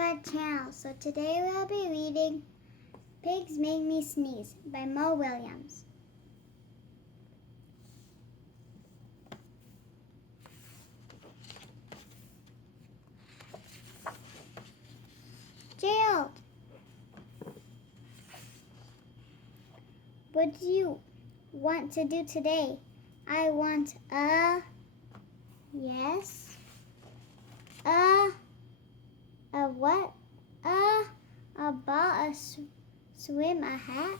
our channel. So today we'll be reading Pigs Make Me Sneeze by Willems. Gerald, what do you want to do today? I want yes. What? A ball, a swim, a hat?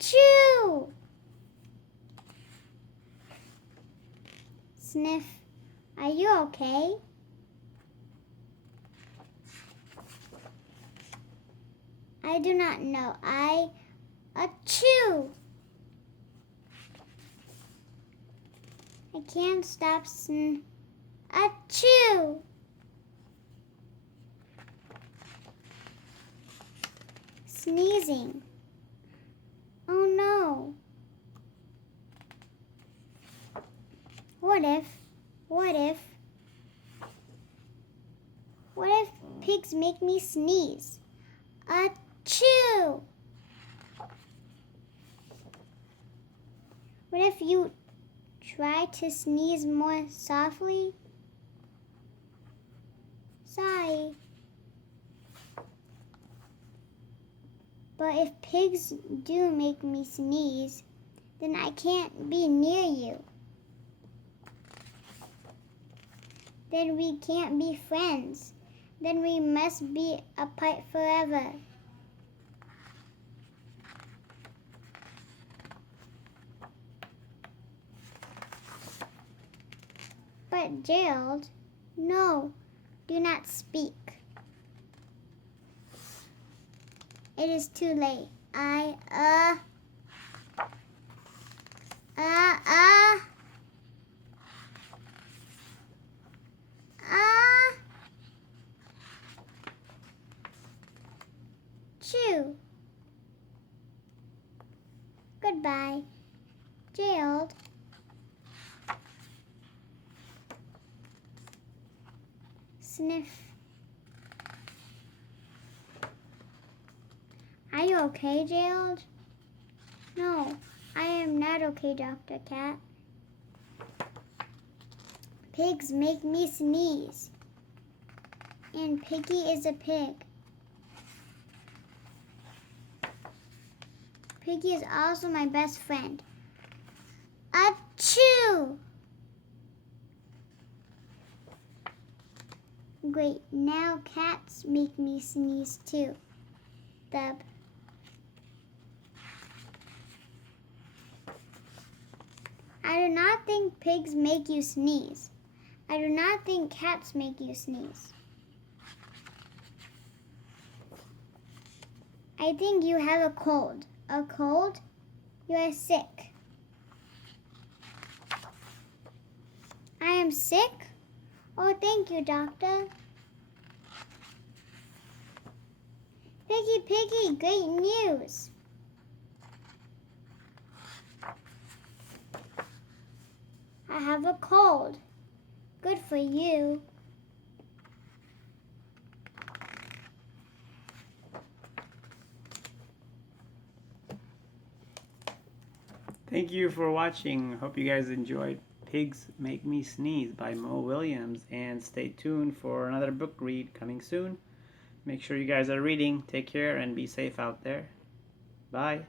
Chew! Sniff. Are you okay? I do not know. Achoo! I can't stop achoo! Sneezing. Oh no. What if pigs make me sneeze? Achoo! What if you try to sneeze more softly? Sigh. But if pigs do make me sneeze, then I can't be near you. Then we can't be friends. Then we must be apart forever. But Gerald, no, do not speak. It is too late. Chew. Goodbye, Gerald. Sniff. Are you okay, Gerald? No, I am not okay, Dr. Cat. Pigs make me sneeze. And Piggie is a pig. Piggie is also my best friend. Achoo! Great, now cats make me sneeze too. Thub. I do not think pigs make you sneeze. I do not think cats make you sneeze. I think you have a cold. A cold? You are sick. I am sick? Oh, thank you, doctor. Piggie, great news. I have a cold. Good for you. Thank you for watching. Hope you guys enjoyed Pigs Make Me Sneeze by Willems, and stay tuned for another book read coming soon. Make sure you guys are reading. Take care and be safe out there. Bye.